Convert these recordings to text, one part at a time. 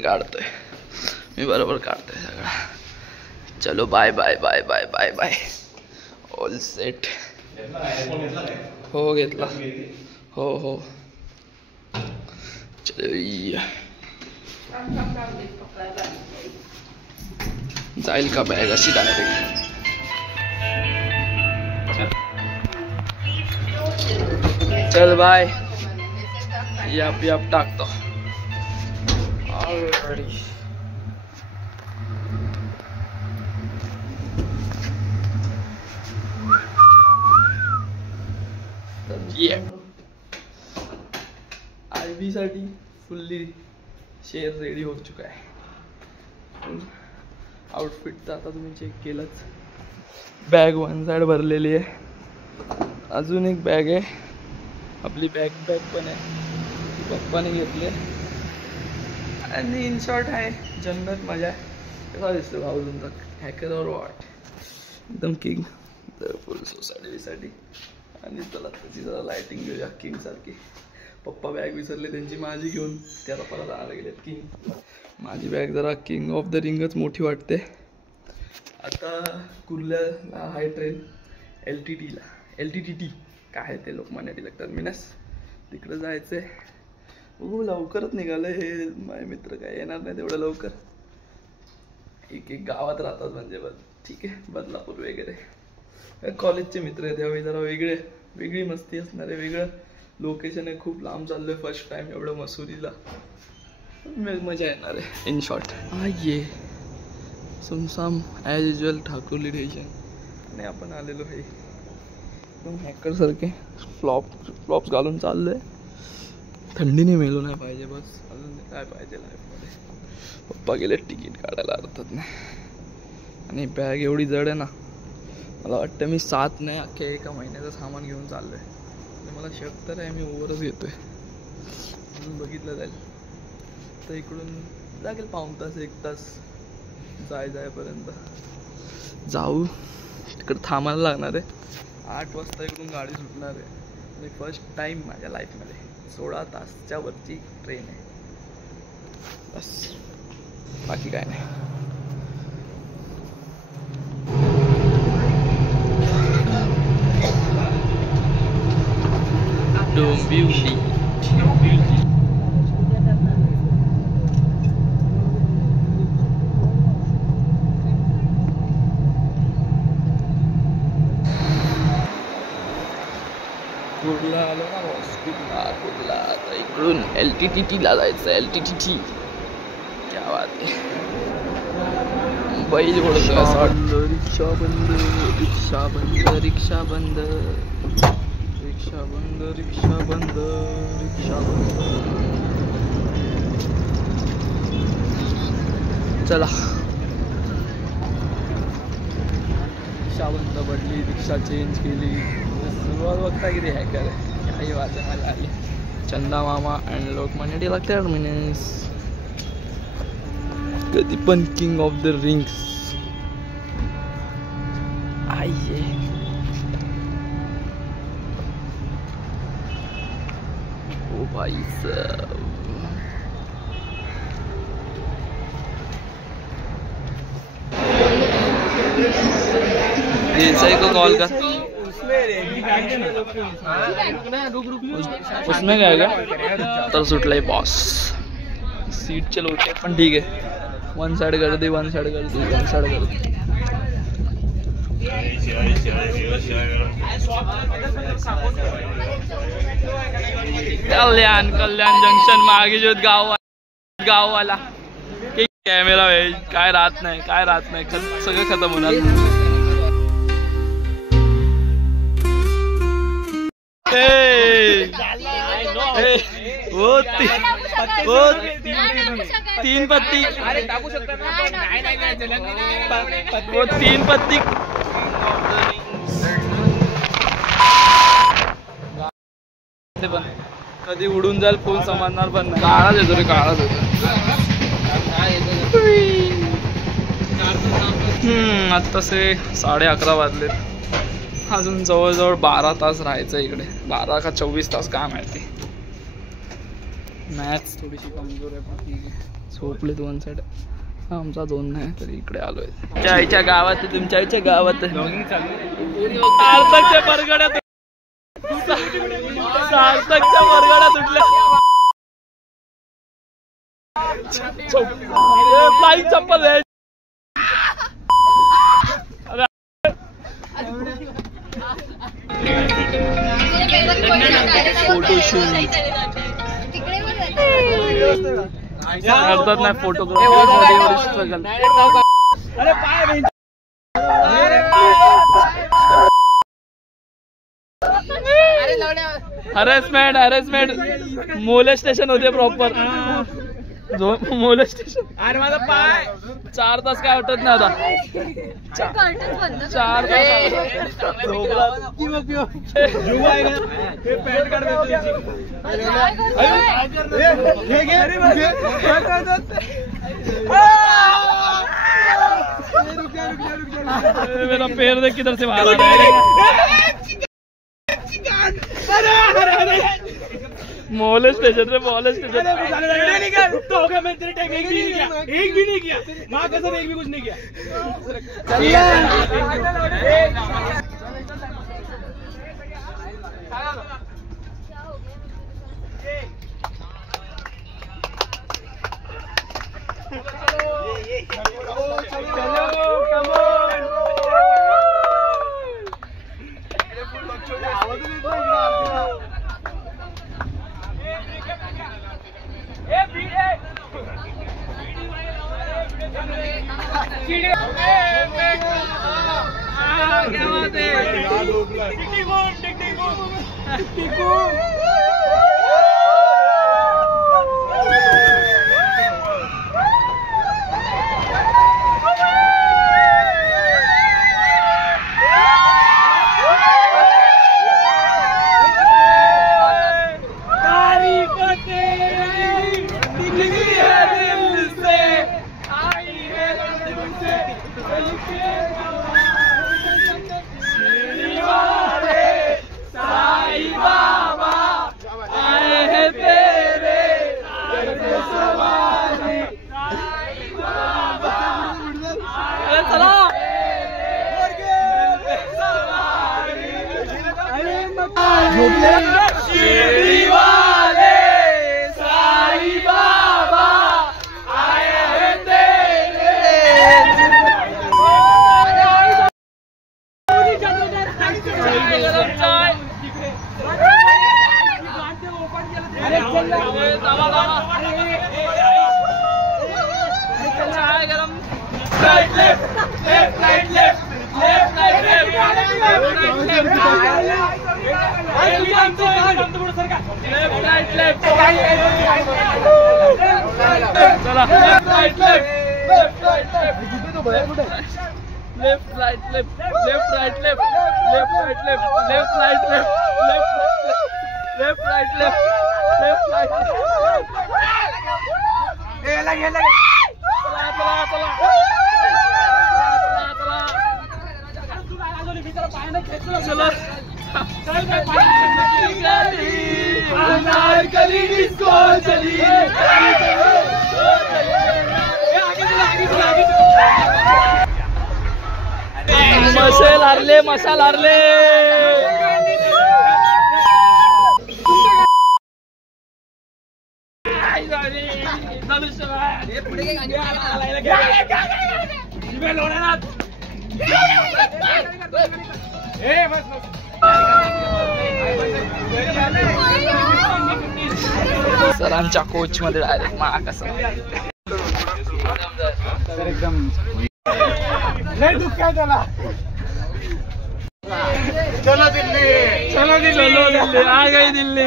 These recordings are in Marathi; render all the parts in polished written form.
काढतोय मी, बरोबर काढतोय सगळा. चलो bye bye bye bye bye bye. All set. हो घेतला. हो हो चलो. जाईल का बॅग अशी डायरेक्ट? चल बाय. याप याप टाकतो ऑलरेडी. IB साठी फुल्ली शेअर रेडी हो चुका आहे. आउटफिट तर आता तुम्ही चेक केलंच. बॅग वन साइड भरलेली आहे. अजून एक बॅग आहे आपली, बॅग पण आहे, पप्पाने घेतली. आणि इन शॉर्ट आहे जन्नत मजा. कसा दिसतो भाऊ तुमचा? हॅकर और वॉट? एकदम किंग फुल सोसायटीसाठी. आणि चला त्याची जरा लायटिंग घेऊया किंग सारखी. पप्पा बॅग विसरले त्यांची, माझी घेऊन ते आता परत आणायला गेलेत किंग. माझी बॅग जरा किंग ऑफ द रिंगच मोठी वाटते. आता कुर्ल्याला हाय ट्रेन LTTT काय ते लोकमान्य टिळक टर्मिनस, तिकडं जायचं आहे. बघू लवकरच निघालं हे. माझे मित्र काय येणार नाही तेवढं लवकर. एक गावात राहतात म्हणजे ठीक आहे. बदलापूर वगैरे कॉलेजचे मित्र आहेत त्यावेळी. जरा वेगळी मस्ती असणार आहे. वेगळं लोकेशन आहे. खूप लांब चाललोय फर्स्ट टाइम एवढं मसुरीला. मजा येणार आहे. इन शॉर्ट ये सुमसाम ॲज युजल ठाकुर्ली डिव्हिजन. आणि आपण आलेलो आहे एकदम हॅकर सारखे फ्लॉप्स घालून चाललोय. थंडीने मेलो नाही पाहिजे बस. अजून काय पाहिजे लाईफमध्ये. पप्पा गेले तिकीट काढायला अर्थात नाही. आणि बॅग एवढी जड आहे ना, मला वाटतं मी 7 नाही अख्ख्या एका महिन्याचं सामान घेऊन चाललो आहे. मला शक तर आहे मी ओव्हरच घेतोय. म्हणून बघितलं जाईल तर इकडून लागेल पाऊण तास 1 तास जायपर्यंत. जाऊ तिकडं थांबायला लागणार आहे. 8 वाजता इकडून गाडी सुटणार आहे. आणि फर्स्ट टाइम माझ्या लाईफमध्ये 16 तासच्या वरची ट्रेन आहे. बस बाकी काय नाही. डोंबिवली कुर्ला आलो ना बॉस. कुर्ला आता इकडून LTTTला जायचं. LTTT क्या बात आहे. बैल ओढतोय असं वाटतं. रिक्षा बंद रिक्षा बंद रिक्षा बंद रिक्षा बंद रिक्षा बंद रिक्षा बंद. चला रिक्षा बंद पडली. रिक्षा चेंज केली. सुरुवात बघता किती हॅकर आहे. काही वाचा मला आली. चंदा मामा अँड लोकमान्य टिळक टर्मिनस. कधी पण किंग ऑफ द रिंग्स. आइए ओ भाई साहब. देसाई को कॉल कर. उसमें क्या गया तर सुटलाय बॉस. सीटचे लोटे पण ठीक आहे. वन साइड कर दे. कल्याण जंक्शन मागे जो गाववाला कॅमेरा काय राहत नाही सगळं खतम होणार. तीन पत्ती वो 3 पत्ती पण कधी उडून जाईल फोन समजणार पण नाही. काळाच येतो रे काळाच येतो. आत्ताचे 11:30 वाजलेत. अजून जवळजवळ 12 तास राहायचं इकडे. 12 का 24 तास काय माहिती. मॅथ्स थोडीशी कमजोर आहे पण ठीक आहे. झोपलेत वन साईड. आमचा 2 नाही तरी इकडे आलोय. आईच्या गावात तुमच्या आईच्या गावात सार्थकच्या बरगड्यात सार्थकच्या बरगड्यात उठल्या. फ्लाइंग चप्पल आहे. फोटोशूट करतात नाही फोटोग्राफी. हॅरेसमेंट मोलेस्टेशन होते प्रॉपर. मोलेस्टेशन. अरे माझा पाय 4 तास काय वाटत नाही आता. 4 मेरा पैर देख किधर से मारा. मोलेस्टेशन रे मोलेस्टेशन. तो हो गया. मैं तेरे टाइम एक भी नहीं किया. माँ कसम एक भी कुछ नहीं किया. मसाल हारले. सरांच्या कोच मध्ये डायरेक्ट मा कसं एकदम लय दुःख काय त्याला. चलो दिल्ली चलो दिल्ली आ गई. दिल्ली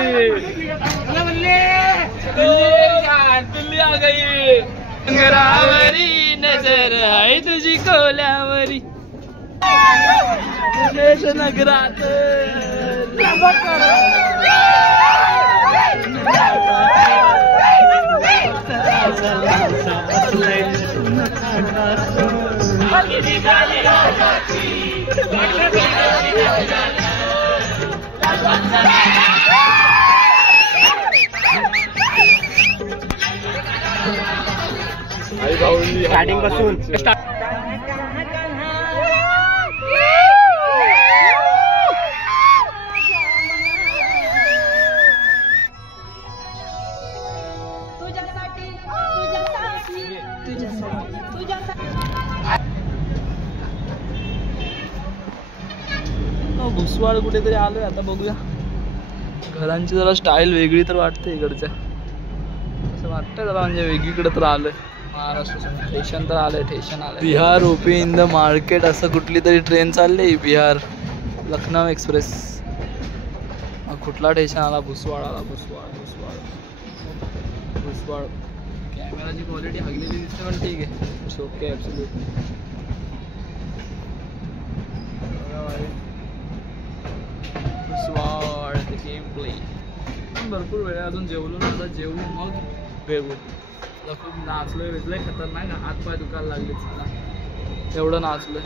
दिल्ली आ गई. घरावरी नजर आहे तुझी कोल्यावरी. नगरात स्टार्टिंग पासून भुसवाड कुठेतरी आलोय आता, बघूया. घरांची जरा स्टाईल वेगळी तर वाटते इकडच्या, असं वाटतं जरा म्हणजे वेगळीकडे तर आलोय. महाराष्ट्र स्टेशन तर आलंय, स्टेशन आलंय. Bihar OP in the market असं कुठली तरी ट्रेन चालली, बिहार लखनौ एक्सप्रेस. कुठला स्टेशन आला? भुसवाड आला. भुसवाड भुसवाड भुसवाड. कॅमेराची क्वालिटी हगलेली दिसते पण ठीक आहे, इट्स ओके ॲब्सोल्युटली. भुसवाड गेम प्ले. भरपूर वेळ अजून जेवलो ना, आता जेवून मग वेगळं. खूप नाचलोय वेचलोय खतरनाक, हात पाय दुखायला लागले मला, एवढं नाचलोय.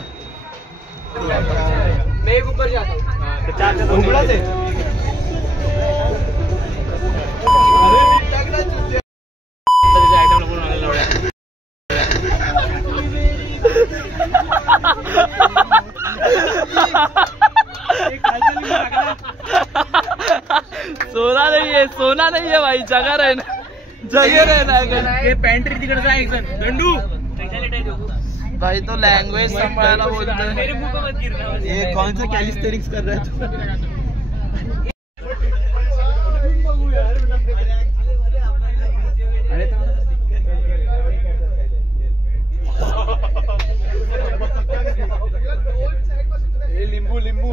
सोना नहीं है, सोना नहीं है भाई, जगह रहना, जगह रहना. ये पेंट्री तिकडे जा एक जण दंडू भाई तो लैंग्वेज संभाळायला बोलतोय. ये कौन सा कैलिस्थेनिक्स कर रहा है तू? लिंबू लिंबू.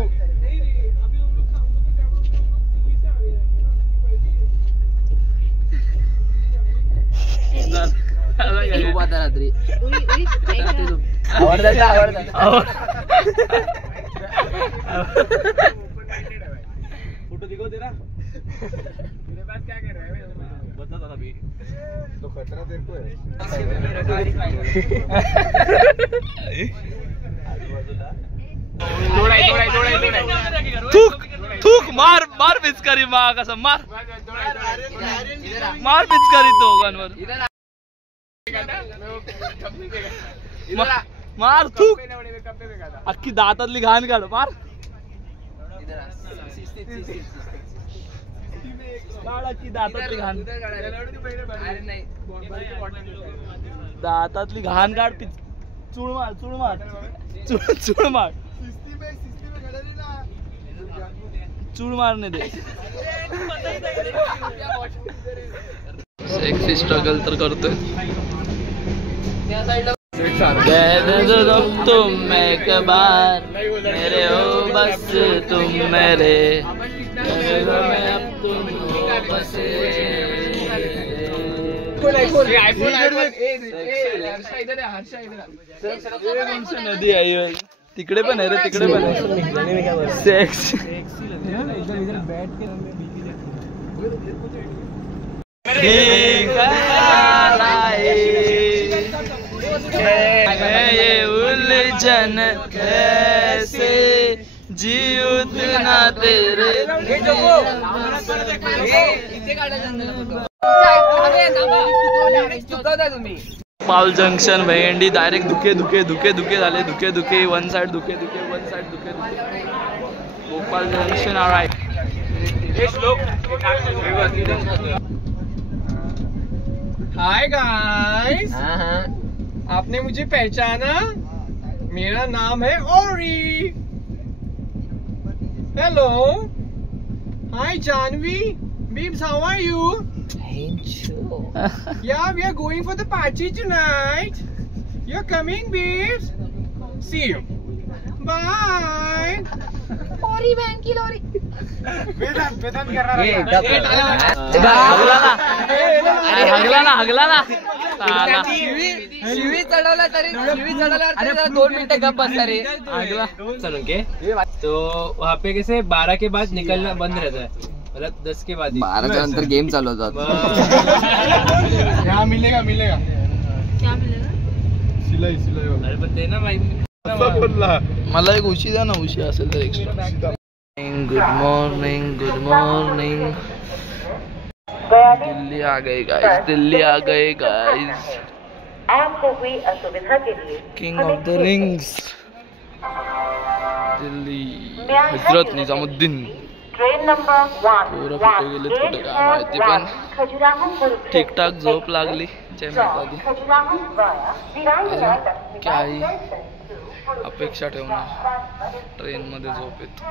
रात्री फोटो दिखो तेरा. मेरे पास क्या कर रहा है बता था अभी तो खतरा तेरे को है. थूक थूक मार मार पिचकारी मार कसं मार मार पिचकारी दोघांवर. मार थूक, अख्खी दातातली घाण काढ मार. अख्खी दातातली घाण, दातातली घाण काढ. चूळ मार चूळ मार चूळ मार चूळ मारने दे. सेक्सी स्ट्रगल तर करतोय. तुम एक बार मेरे हो बस तुम मेरे, अब तुम हो बस. नदी आई तिकडे पण आहे रे, तिकडे पण आहे. सेक्स ये उलझन कैसे जी उतना तेरे. पाल जंक्शन भेंडी डायरेक्ट दुखे दुखे दुखे दुखे झाले. दुखे दुखे वन साइड दुखे दुखे वन साइड दुखे दुखे. Bhopal junction alright. Hi guys, आपने मुझे पहचाना? मेरा नाम है Orry. Hello, hi Janhvi, Beebs, how are you? Yeah, we are going for the party tonight. You're coming, Beebs? See you. Bye. ओरी बहन की लोरी. हगला ना शिवी चढवला तरी, शिवी चढवल्यावर 2 मिनिटं गप्प बसला रे. चलो के तो वहाँ पे कैसे 12 के बाद निकलना बंद रहता है, मतलब 10 के बाद. 12 नंतर गेम चालू होतात. यहाँ मिलेगा मिलेगा क्या मिलेगा? सिलाई सिलाई. अरे पण ते ना भाई मला एक उशी द्या ना, उशी असेल तर extra. Good morning good morning. Delhi आ गए गाइस, दिल्ली आ गए गाइस. आपको हुई असुविधा के लिए king of the rings Delhi Hazrat Nizamuddin train number पोरं कुठे गेलेत कुठे काय माहिती पण ठीकठाक झोप लागली जय माता दी काही अपेक्षा ठेवणार ट्रेन मध्ये झोप येत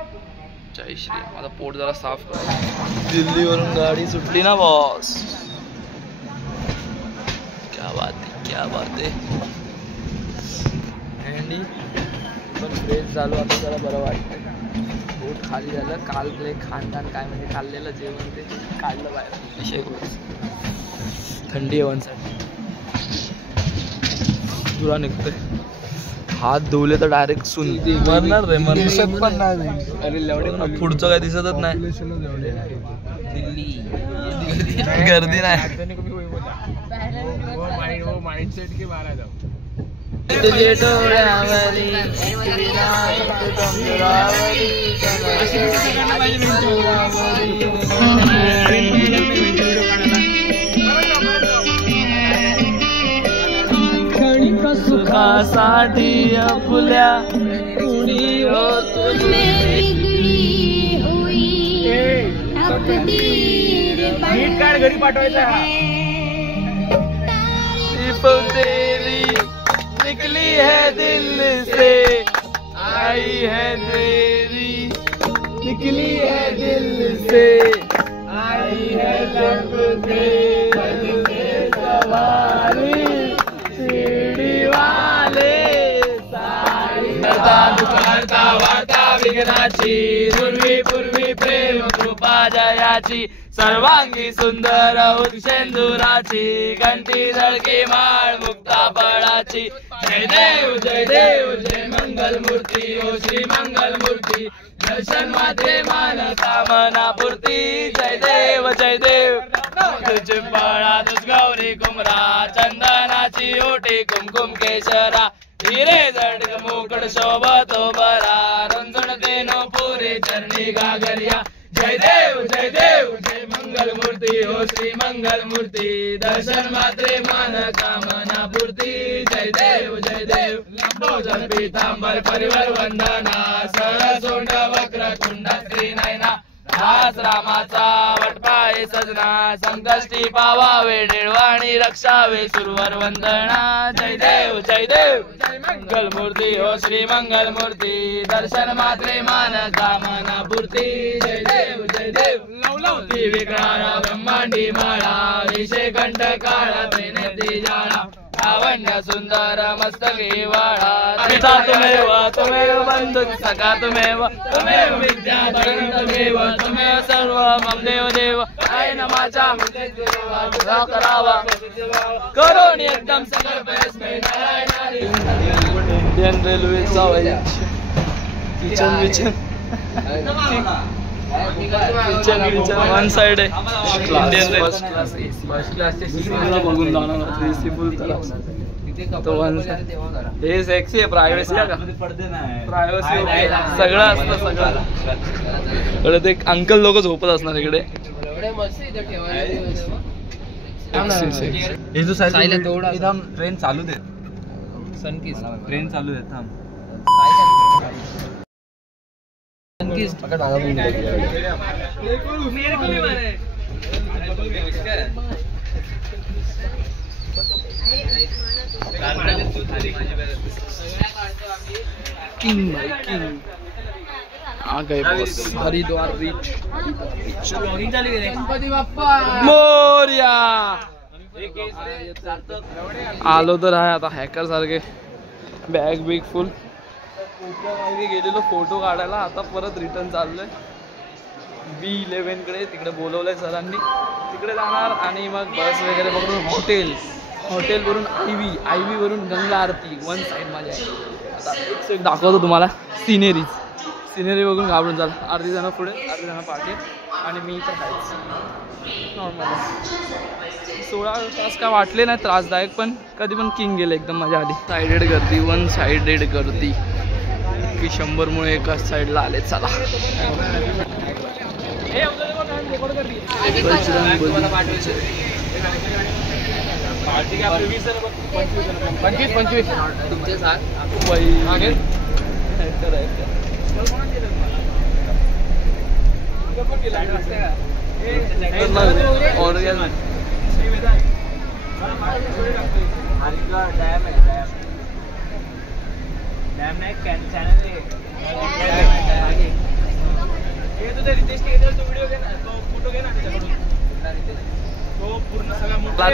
जय श्री माझा पोट जरा साफ कर दिल्लीवरून गाडी सुटली ना बॉस क्या बात आहे अँडी पण फ्रेश झालो आता जरा बरं वाटतंय पोट खाली झालं काल खानदान काय म्हणजे खाल्लेलं जेवण ते काढलं बाहेर विषय थंडी आहे वनसाठी तुला निघतोय हात धुवले तर डायरेक्ट सुन मरणार रे दिसत पण नाही अरे पुढचं काय दिसतच नाही गर्दी नाही माइंडसेट के बाहर आ जाओ सुखासाठी फुल्या कुणी घरी पाठवायचा तेरी निकली है दिल से आई है तेरी निकली है दिल से आई है लब से सवारी सीढ़ी वाले करता वार्ता विघ्नाची दुर्वी पूर्वी प्रेम कृपा जयाची सर्वांगी सुंदर उत्सेंदुराची घंटी झळकी माळ मुक्ता फळाची जय देव जय मंगल मूर्ती ओ श्री मंगल मूर्ती दर्शन मात्रे मान कामना पूर्ती जय देव चिंबळा तुझ गौरी कुमरा चंदनाची ओटी कुमकुम केशरा हिरे जड मुकुट शोभतो बरा रंजन देनो पुरी चरणी गागरिया जय देव जय मंगल मूर्ती हो श्री मंगल मूर्ती दर्शन मात्रे मान कामना पूर्ती जय देव लंबोदर पीतांबर परिवर वंदना सरसोंड वक्र कुंड श्री नयना हाच रामाचा वटपाय सजना संकष्टी पावावे निळवाणी रक्षावे सुरवर वंदना जय देव मंगल मूर्ती हो श्री मंगल मूर्ती दर्शन मात्रे मान कामना पूर्ती जय देव लवलवती विकळारा ब्रह्मांडी माळा विषय कंठ काळा त्रिनेत्री जाळा लावण्य सुंदर मस्तकी वाळा पिता तुमेव बंधु सखा तुमेव विद्या तुमेव सर्व मम देव आई नमाचा करावा करून एकदम सगळं प्रयत्न इंडियन रेल्वेचा किचन वन साइड आहे इंडियन फर्स्ट क्लास बघून जाणार तो वन हे सेक्सी आहे प्रायव्हसी आहे का प्रायव्हसी सगळं असतं सगळं ते अंकल लोक झोपत असणार इकडे ट्रेन चालू दे ट्रेन चालू दे थांब किंग आ गए बस हरिद्वार रीच मोरया आलो तर आहे आता हॅकर सारखे बॅग बिग फुल मागे गेलेलो फोटो काढायला आता परत रिटर्न चाललोय B11 कडे तिकडे बोलवलंय सरांनी तिकडे जाणार आणि मग बस वगैरे पकडून हॉटेल वरून आयव्ही वरून गंगा आरती वन साइड माझ्या आता एक दाखवतो तुम्हाला सिनेरी बघून घाबरून चाल अर्धी जण पुढे अर्धी जण पाठी आणि मी इथं खायचं नॉर्मल 16 तास काय वाटले नाही त्रासदायक पण कधी पण किंग गेलं एकदम मजा आली वन साइडेड गर्दी की 100 मुळे एकाच साईडला आले चला 25 तुमचे 7 बाई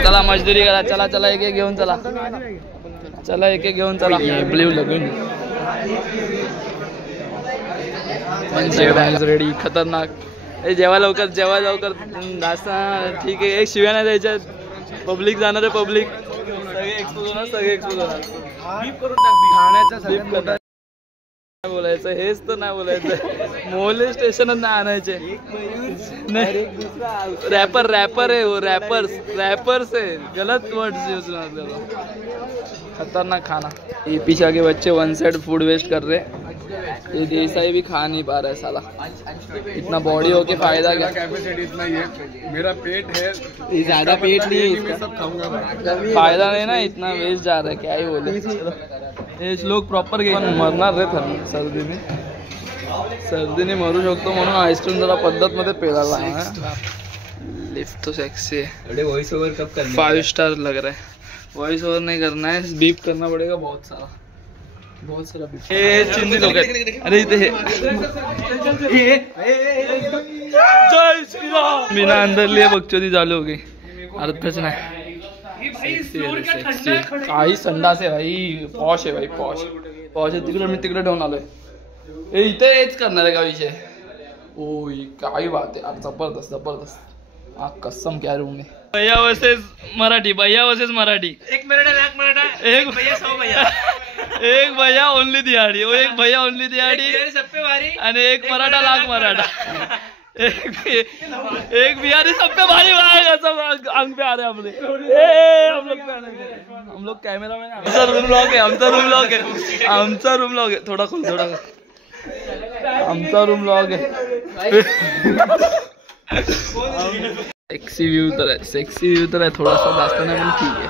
चला मजदुरी करा. चला चला एक एक घेऊन चला. चला एक एक घेऊन चला. ब्ल्यू लगून रेडी. खतरनाक. जेव्हा लवकर नाश्ता ठीक आहे. एक शिव्या नाही द्यायच्या. पब्लिक जाणार आहे. पब्लिक सगळे एक्सपोज होणार. नाही बोलायचं. हेच तर नाही बोलायचं. मोले स्टेशनच नाही आणायचे. नाही रॅपर आहे वो. रॅपर्स है. गलत वर्ड्स यूज ना करो. खतरनाक खाना. ये पीछे के बच्चे वन साइड फूड वेस्ट कर रहे. ये देसाई भी खा नहीं पा रहा है साला. इतना बॉडी होके फायदा क्या. कैपेसिटी इतना ही है. मेरा पेट है. ये ज्यादा पेट नहीं है इसका. सब खाऊंगा. फायदा नहीं ना. इतना वेस्ट जा रहा है. क्या ही बोले. हे लोक प्रॉपर मरणार रे सर्दीने मरू शकतो म्हणून आईस्क्रीम जरा पद्धत मध्ये पेलाला. लिफ्ट तो सेक्सी है. वॉइस ओवर कब करना 5 स्टार लग रहा है. वॉइस ओवर नहीं करना है. बीप करना पड़ेगा बहुत सारा बीप. हे चिंदी लोक आहेत. अरे इथे जय श्री राम. बिना अंदर लिए बकचोदी चालू हो गई. अर्थच नाही. काही संडास आहे भाई. पॉश आहे भाई. पॉश आहे. तिकडे मी तिकडे ठेवून आलोय. इथे हेच करणार आहे का विषय. ओ काही बात आहे. जबरदस्त. हाँ कसम क्या रूम में. भैया वर्सेस मराठी. एक भैया 100 भैया. एक भैया ओनली दिहाड़ी. एक भैया ओनली दिहाड़ी आणि एक मराठा लाख मराठा. एक बिहारी सब पे भारी सब अंग पे आ रहे हम लोग कैमरा में. आमचा रूम लॉक है. थोड़ा खोल. आमचा रूम लॉक है. सेक्सी व्यू तर आहे. थोडासा जास्त नाही पण ठीक आहे.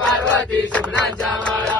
पार्वती सुमनांच्या माळा